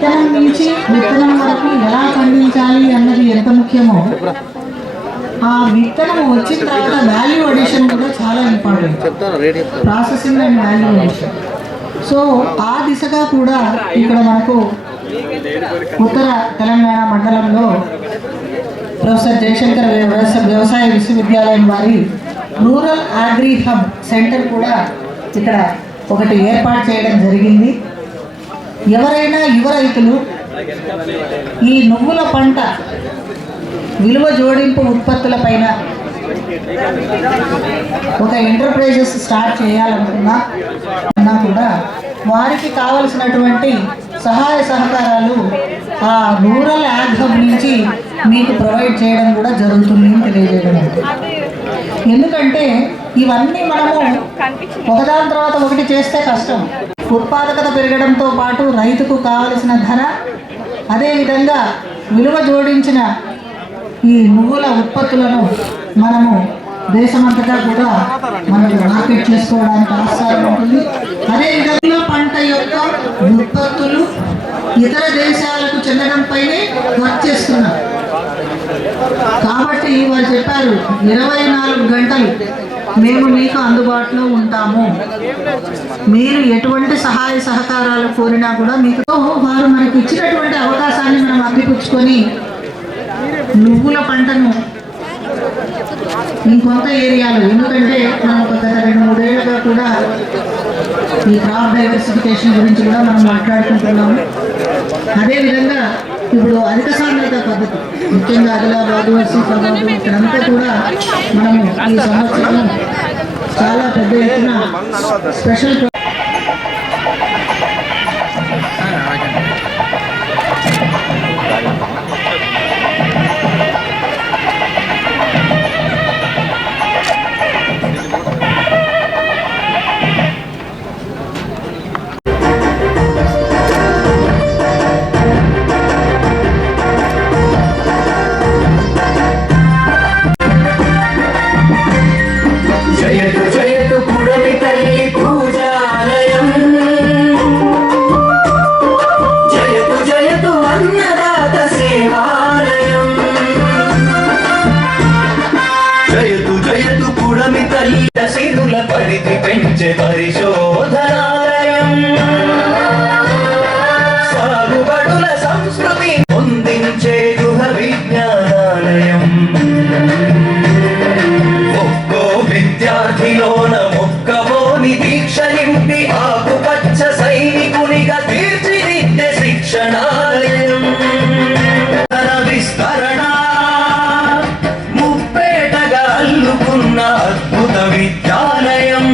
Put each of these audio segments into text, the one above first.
విత్తనం నుంచి విత్తనం వరకు ఎలా పండించాలి అన్నది ఎంత ముఖ్యమో, ఆ విత్తనం వచ్చిన తర్వాత వాల్యూ అడిషన్ కూడా చాలా important. Processing and value addition. So ఆ దిశగా కూడా ఇక్కడ మనకు ఉత్తర తెలంగాణ మండలంలో ప్రొఫెసర్ జయశంకర్ వ్యవసాయ విశ్వవిద్యాలయం వారి రూరల్ అగ్రి హబ్ సెంటర్ కూడా ఇక్కడ ఒకటి ఏర్పాటు చేయడం జరిగింది. ఎవరైనా యువ రైతులు ఈ నువ్వుల పంట విలువ జోడింపు ఉత్పత్తులపైన ఒక ఎంటర్ప్రైజెస్ స్టార్ట్ చేయాలనుకున్నా కూడా వారికి కావలసినటువంటి సహాయ సహకారాలు ఆ రూరల్ యాగ్ హబ్ నుంచి మీకు ప్రొవైడ్ చేయడం కూడా జరుగుతుంది అని తెలియజేయడం. ఎందుకంటే ఇవన్నీ మనము ఒకదాని తర్వాత ఒకటి చేస్తే కష్టం. ఉత్పాదకత పెరగడంతో పాటు రైతుకు కావలసిన ధర, అదేవిధంగా విలువ జోడించిన ఈ నువ్వుల ఉత్పత్తులను మనము దేశమంతటా కూడా మనం మార్కెట్ చేసుకోవడానికి ఆస్కారం ఉంటుంది. అదేవిధంగా పంట యొక్క ఉత్పత్తులు ఇతర దేశాలకు చెందడంపైనే వర్క్ చేస్తున్నారు. కాబట్టి వారు చెప్పారు 24 గంటలు మేము మీకు అందుబాటులో ఉంటాము, మీరు ఎటువంటి సహాయ సహకారాలు కోరినా కూడా మీకు. వారు మనకు ఇచ్చినటువంటి అవకాశాన్ని మనం అందిపుచ్చుకొని నువ్వుల పంటను ఇంకొంత ఏరియాలో, ఎందుకంటే మనం గత 2-3 ఏళ్ళుగా కూడా ఈ క్రాప్ డైవర్సిఫికేషన్ గురించి కూడా మనం మాట్లాడుకుంటున్నాము. అదేవిధంగా ఇప్పుడు అధిక సాంద్రత పద్ధతి, ముఖ్యంగా ఆదిలాబాదు, ఆసిఫాబాదు ఇక్కడంతా కూడా మనము ఈ సంవత్సరం చాలా పెద్ద ఎత్తున స్పెషల్ పరిశోధనాలయం, సాగుబడుల సంస్కృతి పొందించే గృహ విజ్ఞానాలయం. ఒక్కో విద్యార్థిలోన మొక్కవోని దీక్ష నింపి ఆకుపచ్చ సైనికునిగా తీర్చిదిద్దే శిక్షణాలయం. విస్తరణ ముప్పేటగా అల్లుకున్న అద్భుత విద్యాలయం.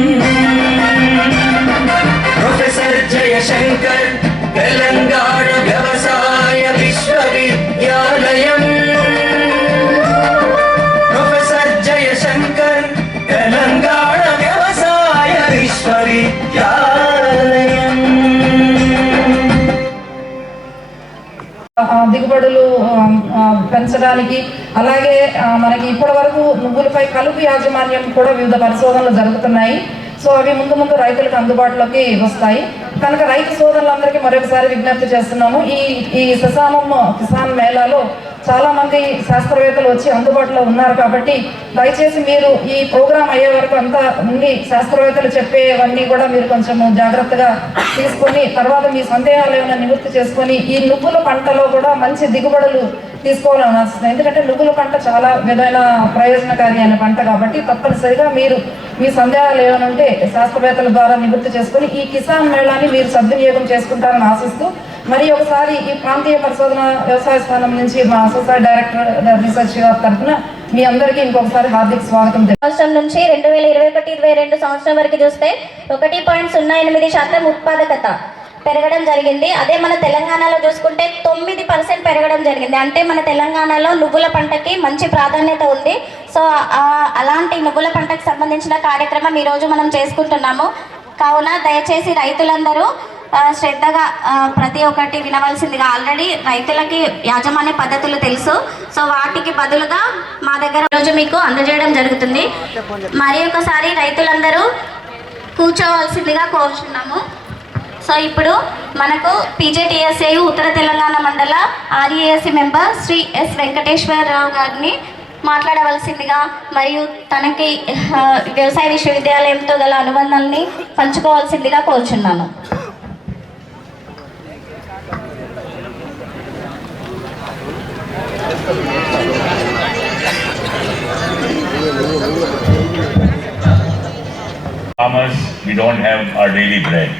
ప్రొఫెసర్ జయశంకర్ తెలంగాణ వ్యవసాయ విశ్వవిద్యాలయం. ప్రొఫెసర్ జయశంకర్ తెలంగాణ వ్యవసాయ విశ్వవిద్యాలయం. దిగుబడులు పెంచడానికి, అలాగే మనకి ఇప్పటి వరకు నువ్వులపై కలుపు యాజమాన్యం కూడా వివిధ పరిశోధనలు జరుగుతున్నాయి. సో అవి ముందు ముందు రైతులకు అందుబాటులోకి వస్తాయి. కనుక రైతు సోదరులందరికీ మరొకసారి విజ్ఞప్తి చేస్తున్నాము, ఈ కిసాన్ మేళాలో చాలా మంది శాస్త్రవేత్తలు వచ్చి అందుబాటులో ఉన్నారు. కాబట్టి దయచేసి మీరు ఈ ప్రోగ్రాం అయ్యే వరకు అంతా ఉండి శాస్త్రవేత్తలు చెప్పేవన్నీ కూడా మీరు కొంచెం జాగ్రత్తగా తీసుకొని తర్వాత మీ సందేహాలు ఏమైనా నివృత్తి చేసుకొని ఈ నువ్వుల పంటలో కూడా మంచి దిగుబడులు తీసుకోవాలని ఆశిస్తున్నాను. ఎందుకంటే నువ్వుల పంట చాలా విధమైన ప్రయోజనకారి అయిన పంట కాబట్టి తప్పనిసరిగా మీరు మీ సందేహాలు ఏమైనా ఉంటే శాస్త్రవేత్తల ద్వారా నివృత్తి చేసుకొని ఈ కిసాన్ మేళాని మీరు సద్వినియోగం చేసుకుంటారని ఆశిస్తూ మరి ఒకసారి ఈ ప్రాంతీయ పరిశోధన వ్యవసాయ స్థానం నుంచి మా అసోసియేట్ డైరెక్టర్ రీసెర్చ్ గారి తరఫున మీ అందరికీ ఇంకొకసారి హార్దిక స్వాగతం. సంవత్సరం నుంచి 2021-22 సంవత్సరం వరకు చూస్తే 1.08% ఉత్పాదకత పెరగడం జరిగింది. అదే మన తెలంగాణలో చూసుకుంటే 9% పెరగడం జరిగింది. అంటే మన తెలంగాణలో నువ్వుల పంటకి మంచి ప్రాధాన్యత ఉంది. సో అలాంటి నువ్వుల పంటకు సంబంధించిన కార్యక్రమం ఈరోజు మనం చేసుకుంటున్నాము. కావున దయచేసి రైతులందరూ శ్రద్ధగా ప్రతి ఒక్కటి వినవలసిందిగా. ఆల్రెడీ రైతులకి యాజమాన్య పద్ధతులు తెలుసు. సో వాటికి బదులుగా మా దగ్గర ఈరోజు మీకు అందజేయడం జరుగుతుంది. మరి ఒకసారి రైతులందరూ కూర్చోవలసిందిగా కోరుచున్నాము. సో ఇప్పుడు మనకు పీజేటీఎస్ఏ ఉత్తర తెలంగాణ మండల ఆర్ఏఎస్సి మెంబర్ శ్రీ ఎస్ వెంకటేశ్వరరావు గారిని మాట్లాడవలసిందిగా మరియు తనకి వ్యవసాయ విశ్వవిద్యాలయంతో గల అనుబంధాలని పంచుకోవాల్సిందిగా కోరుచున్నాను. Farmers, we don't have our daily bread.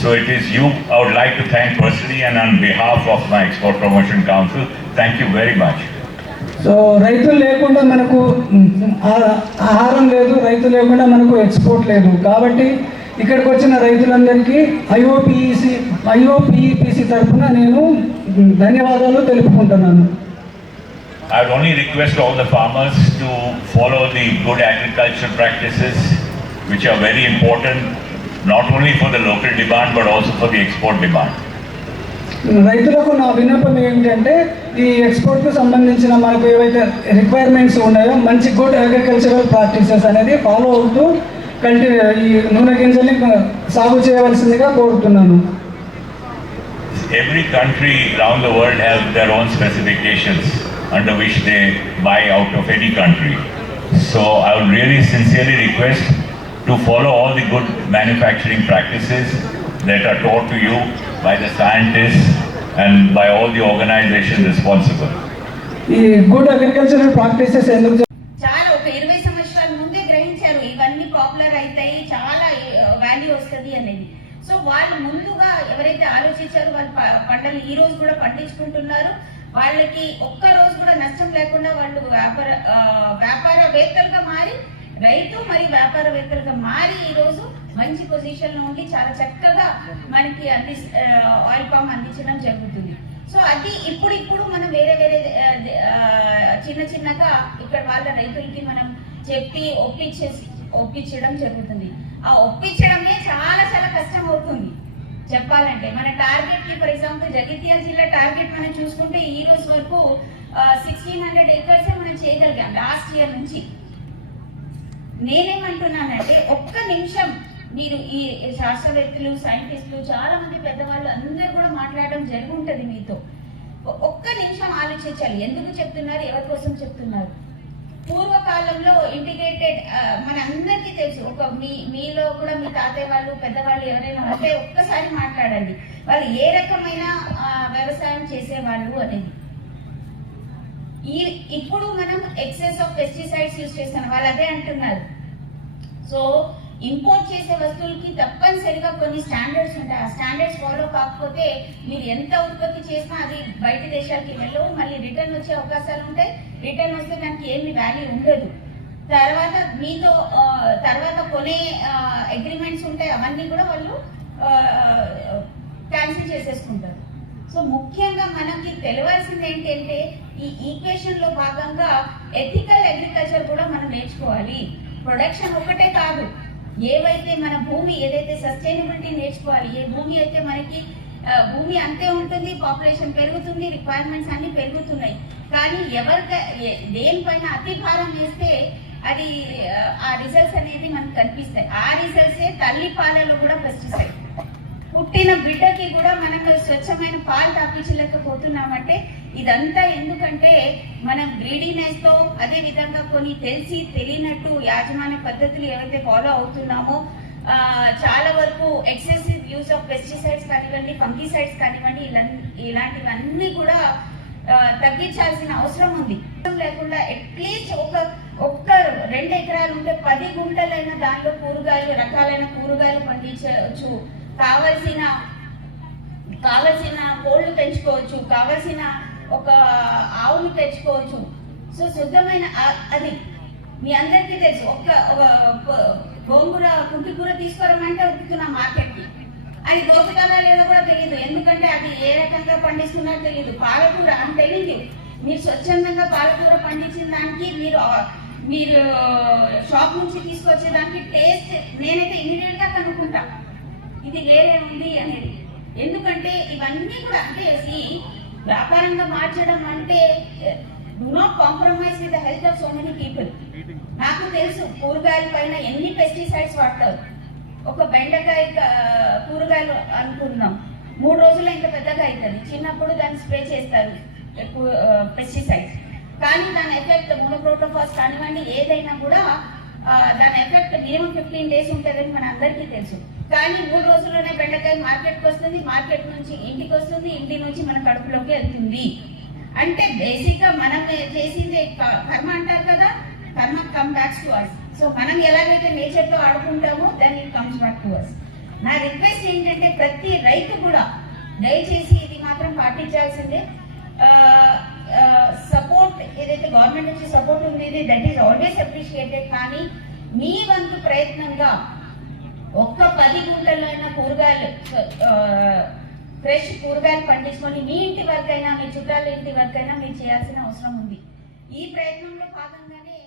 So it is you I would like to thank personally and on behalf of my Export Promotion Council. Thank you very much. So రైతులు లేకుండా మనకు ఆహారం లేదు, రైతు లేకుండా మనకు ఎక్స్పోర్ట్ లేదు. కాబట్టి ఇక్కడికి వచ్చిన రైతులందరికీ ఐఓపిఈపిసి తరఫున నేను ధన్యవాదాలు తెలుపుకుంటున్నాను. I would only request all the farmers to follow the good agricultural practices which are very important not only for the local demand but also for the export demand. రైతులకు నా విన్నపం ఏంటంటే ఈ ఎక్స్పోర్ట్కు సంబంధించిన మనకు ఏవైతే రిక్వైర్మెంట్స్ ఉన్నాయో మంచి గుడ్ అగ్రికల్చరల్ ప్రాక్టీసెస్ అనేది ఫాలో అవుతూ ఈ నూనె గింజల్ని సాగు చేయవలసిందిగా కోరుతున్నాను. Every country around the world has their own specifications under which they buy out of any country. So I would really sincerely request to follow all the good manufacturing practices that are taught to you by the scientists and by all the organizations responsible. ఈ good agricultural practices ఎందుకు చాలా ఒక 20 సంవత్సరాల ముందే గ్రహించారు ఇవన్నీ popular అవుతాయి, చాలా వాల్యూ వస్తుంది అనేది. సో వాళ్ళు ముందుగా ఎవరైతే ఆలోచించారో వాళ్ళు పంటలు ఈ రోజు కూడా పండించుకుంటున్నారు. వాళ్ళకి ఒక్క రోజు కూడా నష్టం లేకుండా వాళ్ళు వ్యాపారవేత్తలుగా మారి రైతు మరియు వ్యాపారవేత్తలుగా మారి ఈరోజు మంచి పొజిషన్లో ఉండి చాలా చక్కగా మనకి ఆయిల్ పామ్ అందించడం జరుగుతుంది. సో అది ఇప్పుడు మనం వేరే చిన్నగా ఇక్కడ వాళ్ళ రైతులకి మనం చెప్పి ఒప్పించడం జరుగుతుంది. ఆ ఒప్పించడమే చాలా కష్టం అవుతుంది చెప్పాలంటే. మన టార్గెట్ కి ఫర్ ఎగ్జాంపుల్ జగిత్యాల జిల్లా టార్గెట్ మనం చూసుకుంటే ఈ రోజు వరకు 1600 acres మనం చేయగలిగాం లాస్ట్ ఇయర్ నుంచి. నేనేమంటున్నానంటే ఒక్క నిమిషం మీరు ఈ శాస్త్రవేత్తలు సైంటిస్టులు చాలా మంది పెద్దవాళ్ళు అందరూ కూడా మాట్లాడడం జరుగుంటది మీతో. ఒక్క నిమిషం ఆలోచించాలి ఎందుకు చెప్తున్నారు, ఎవరి కోసం చెప్తున్నారు. పూర్వకాలంలో ఇంటిగ్రేటెడ్ మన అందరికీ తెలుసు. ఒక మీలో కూడా మీ తాతయ్య వాళ్ళు పెద్దవాళ్ళు ఎవరైనా ఉంటే ఒక్కసారి మాట్లాడండి వాళ్ళు ఏ రకమైన వ్యవసాయం చేసేవాళ్ళు అనేది. ఇప్పుడు మనం ఎక్సెస్ ఆఫ్ పెస్టిసైడ్స్ యూజ్ చేస్తున్నాం, వాళ్ళు అదే అంటున్నారు. సో ఇంపోర్ట్ చేసే వస్తువులకి తప్పనిసరిగా కొన్ని స్టాండర్డ్స్ ఉంటాయి. ఆ స్టాండర్డ్స్ ఫాలో కాకపోతే మీరు ఎంత ఉత్పత్తి చేసినా అది బయట దేశాలకి వెళ్ళవు, మళ్ళీ రిటర్న్ వచ్చే అవకాశాలు ఉంటాయి. రిటర్న్ వస్తే దానికి ఏమి వాల్యూ ఉండదు. తర్వాత కొనే అగ్రిమెంట్స్ ఉంటాయి, అవన్నీ కూడా వాళ్ళు క్యాన్సిల్ చేసేసుకుంటారు. సో ముఖ్యంగా మనకి తెలియాల్సింది ఏంటంటే ఈ ఈక్వేషన్ లో భాగంగా ఎథికల్ అగ్రికల్చర్ కూడా మనం నేర్చుకోవాలి. ప్రొడక్షన్ ఒకటే కాదు, ఏవైతే మన భూమి ఏదైతే సస్టైనబిలిటీ నేర్చుకోవాలి. ఏ భూమి అయితే మనకి భూమి అంతే ఉంటుంది, పాపులేషన్ పెరుగుతుంది, రిక్వైర్మెంట్స్ అన్ని పెరుగుతున్నాయి. కానీ దేనిపైన అతి భారం వేస్తే అది ఆ రిజల్ట్స్ అనేది మనకు కనిపిస్తాయి. ఆ రిజల్ట్సే తల్లి పాలలో కూడా పెస్టిసైడ్. పుట్టిన బిడ్డకి కూడా మనం స్వచ్ఛమైన పాలు తాపించలేకపోతున్నామంటే ఇదంతా ఎందుకంటే మనం గ్రీడీనెస్ తో అదే విధంగా కొన్ని తెలిసి తెలియనట్టు యాజమాన్య పద్ధతులు ఏవైతే ఫాలో అవుతున్నామో చాలా వరకు ఎక్సెసివ్ యూజ్ ఆఫ్ పెస్టిసైడ్స్ కానివ్వండి, ఫంగిసైడ్స్ కానివ్వండి, ఇలాంటివన్నీ కూడా తగ్గించాల్సిన అవసరం ఉంది. లేకుండా అట్లీస్ట్ ఒక్క 2 ఎకరాలు ఉంటే 10 గుంటలైన దానిలో రకాలైన కూరగాయలు పండించవచ్చు. కావలసిన కోళ్ళు పెంచుకోవచ్చు, కావలసిన ఒక ఆవులు పెంచుకోవచ్చు. సో శుద్ధమైన అది మీ అందరికీ తెలుసు. గోంగూర కుంటికూర తీసుకోరమంటే ఉడుకుతున్నా మార్కెట్కి, అది దొరుకుతుందా లేదో కూడా తెలియదు. ఎందుకంటే అది ఏ రకంగా పండిస్తున్నారో తెలియదు. పాలకూర అని తెలియదు. మీరు స్వచ్ఛందంగా పాలకూర పండించిన దానికి మీరు షాప్ నుంచి తీసుకొచ్చేదానికి టేస్ట్ నేనైతే ఇమీడియట్ గా కనుక్కుంటా ఇది వేరే ఉంది అనేది. ఎందుకంటే ఇవన్నీ కూడా అంటే వ్యాపారంగా మార్చడం అంటే do not compromise with the health of so many people. నాకు తెలుసు కూరగాయల పైన ఎన్ని పెస్టిసైడ్స్ వాడతారు. ఒక బెండకాయ కూరగాయలు అనుకుందాం, 3 రోజుల్లో ఇంత పెద్దగా అవుతుంది. చిన్నప్పుడు దాన్ని స్ప్రే చేస్తారు పెస్టిసైడ్స్, కానీ దాని ఎఫెక్ట్ మోనోక్రోటోఫాస్ కానివ్వండి ఏదైనా కూడా దాని ఎఫెక్ట్ మినిమం 15 డేస్ ఉంటుందని మన అందరికీ తెలుసు. కానీ 3 రోజుల్లోనే బెండకాయ మార్కెట్కి వస్తుంది, మార్కెట్ నుంచి ఇంటికి వస్తుంది, ఇంటి నుంచి మన కడుపులోకి వెళ్తుంది. అంటే బేసిక్గా మనం చేసింది కర్మ అంటారు కదా, karma come backs to us. So మనం ఎలాగైతే నేచర్తో ఆడుకుంటామో then it comes back to us. నా రిక్వెస్ట్ ఏంటంటే ప్రతి రైతు కూడా దయచేసి ఇది మాత్రం పాటించాల్సిందే. సపోర్ట్ ఏదైతే గవర్నమెంట్ నుంచి సపోర్ట్ ఉంది దట్ ఈస్ ఆల్వేస్ అప్రిషియేటెడ్. కానీ మీ వంతు ప్రయత్నంగా ఒక్క 10 గుంటల్లో అయినా కూరగాయలు ఫ్రెష్ కూరగాయలు పండించుకొని మీ ఇంటి వరకైనా మీ చుట్టాల ఇంటి వరకైనా మీరు చేయాల్సిన అవసరం ఉంది. ఈ ప్రయత్నంలో భాగంగానే